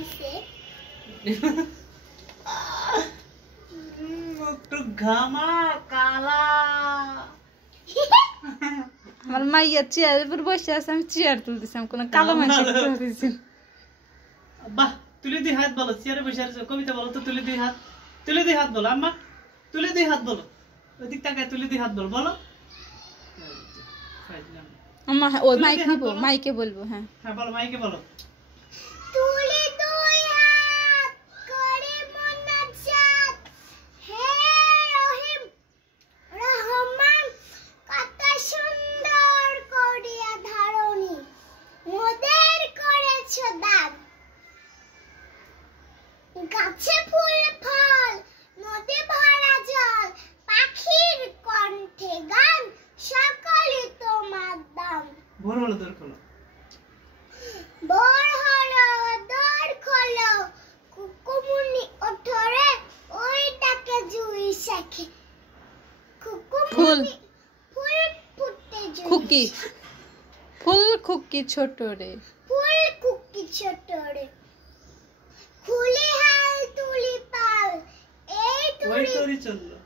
দিছে একটু ঘামা কালা আমার মাইয়া চেয়ারের উপর বসে আছে, আমি চেয়ার তুলতেছিলাম, কোনো কালো মানুষ তুলতেছি। বাহ, তুলে দুই হাত বলো, চেয়ারে বসে আছে কবিতা বলো তো, তুলে দুই হাত, তুলে দুই হাত বলো আম্মা, তুলে দুই হাত বলো, ওদিক তাকায় তুলে দুই হাত বলো, বলো। আমার ও মাইক নিবো, মাইকে বলবো। হ্যাঁ হ্যাঁ বলো, মাইকে বলো। তুলে দুই হাত করে মোনাজাত, হে রহিম রহমান, কত সুন্দর করিয়া ধারণী মোদের করেছো দান। গাছে ফুল ফল, নদী ভরা জল, পাখির কণ্ঠে গান, সকলই তোমার দান। ভোর হলো দর খোলো, ভোর হলো দর খোলো, কুকুমুনি ওঠরে ওইটাকে জুই শেখে, কুকুমুনি ফুল ফুটে জুই খুকি, ফুল খুকি ছোট রে, ফুল কুকি ছোট রে, খুলি হাল তুলি পাল, এই ওই তুলি তোরই চললো।